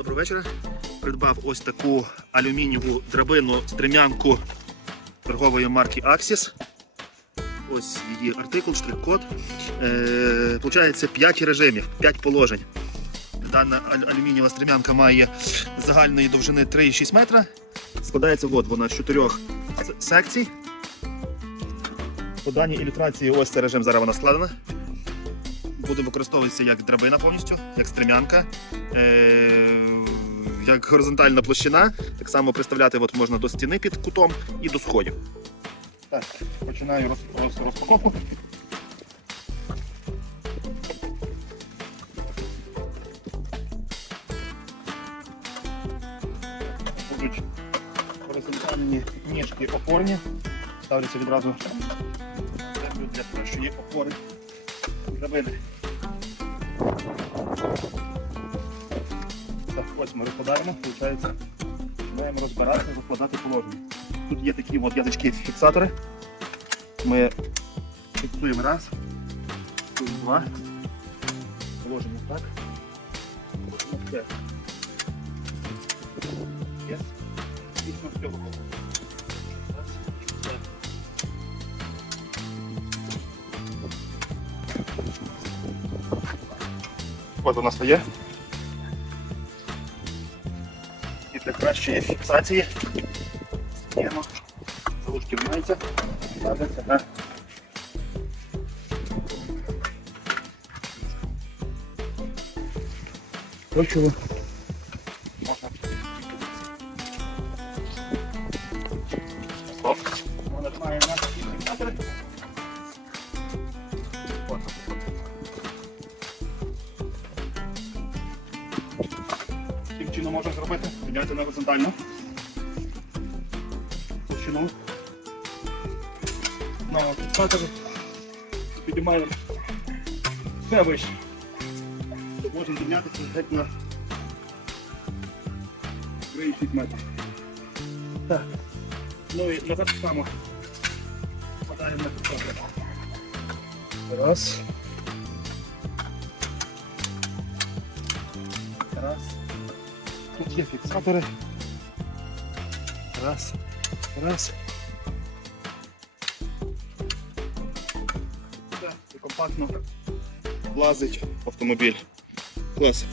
Доброго вечора. Придбав ось таку алюмінієву драбину стрем'янку торгової марки Axis. Ось її артикул, штрих-код. Е, Получається 5 режимів, 5 положень. Дана алюмінієва стрем'янка має загальної довжини 3,6 метра. Складається от вона з чотирьох секцій. По даній ілюстрації ось цей режим зараз вона складена. Буде використовуватися як драбина повністю, як стрем'янка, е- як горизонтальна площина. Так само приставляти от можна до стіни під кутом і до сходів. Так, починаю роз, роз, розпаковку. Горизонтальні ніжки опорні. Ставляться відразу для кращої опори драбини. Так, ось ми розкладаємо, виходить, починаємо розбиратися, закладати положення. Тут є такі от язички фіксатори. Ми фіксуємо раз, тут два. Положимо так. Є. І з цього От вона стає. І для кращої фіксації стаємо. Залушки вмаються, ставляться на точку. Можна. Стоп. Чином можна зробити. Підняти на горизонтальну. Площину. Знову фіксатори. Підіймаємо ще вище. Можемо піднятися геть на 3,6 метрів. Так. Ну і назад само. Складаємо на фіксатори. Раз. Раз. Тут є фіксатори. Раз. Раз. І компактно влазить в автомобіль. Клас.